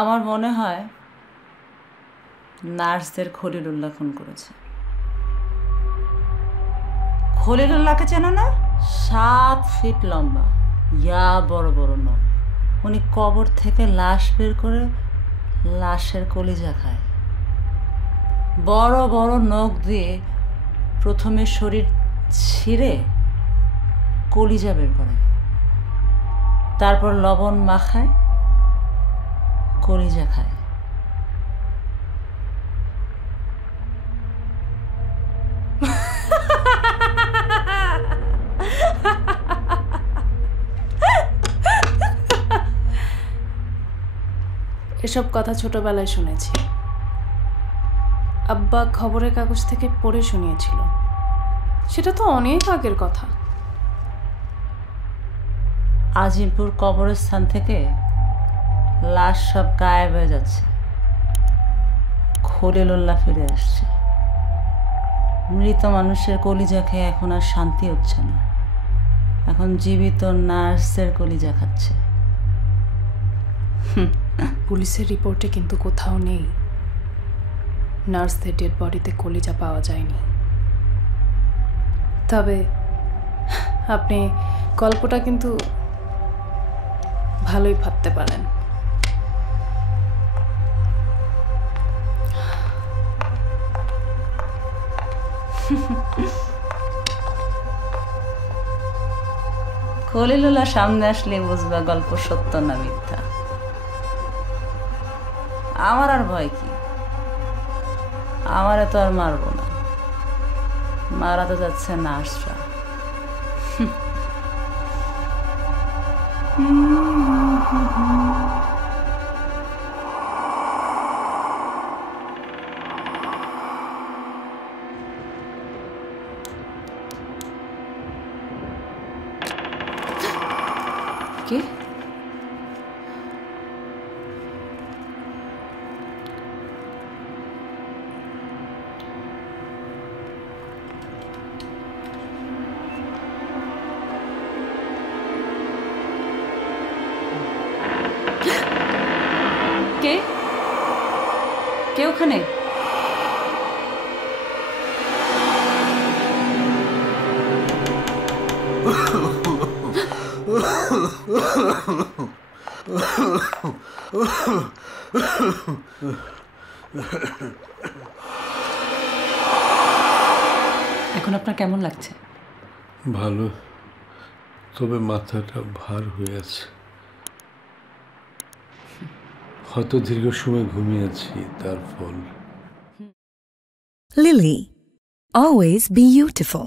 আমার মনে হয় নার্সদের খলিলুল্লাহ খুন করেছে। খলিলুল্লাহকে চেনো না? 7 ফিট লম্বা, ইয়া বড় বড় নখ। উনি কবর থেকে লাশ বের করে লাশের কলিজা খায়। বড় বড় নখ দিয়ে প্রথমে শরীর ছিঁড়ে কলিজা বের করে, তারপর লবণ মাখায় কলিজা খায়। এসব কথা ছোটবেলায় শুনেছি। আব্বা খবরের কাগজ থেকে পড়ে শুনিয়েছিল। সেটা তো অনেক আগের কথা। আজিমপুর কবরস্থান থেকে লাশ সব গায়েব হয়ে যাচ্ছে। খলিলুল্লাহ ফিরে আসছে। মৃত মানুষের কলিজা খেয়ে এখন আর শান্তি হচ্ছে না। এখন জীবিত নার্সের কলিজা খাচ্ছে। পুলিশের রিপোর্টে কিন্তু কোথাও নেই নার্সদের ডেড বডিতে কলিজা পাওয়া যায়নি। তবে আপনি গল্পটা কিন্তু ভালোই ভাবতে পারেন। খলিলুল্লাহ সামনে আসলে বুঝবা গল্প সত্য না মিথ্যা। আমার আর ভয় কি? আমারে তো আর মারবো না, মারাতে যাচ্ছে নার্সরা। কে? কে? কে ওখানে? এখন আপনার কেমন লাগছে? ভালো, তবে মাথাটা ভার হয়ে আছে। হয়তো দীর্ঘ সময় ঘুমিয়েছি, তার ফল। Lily, always be beautiful.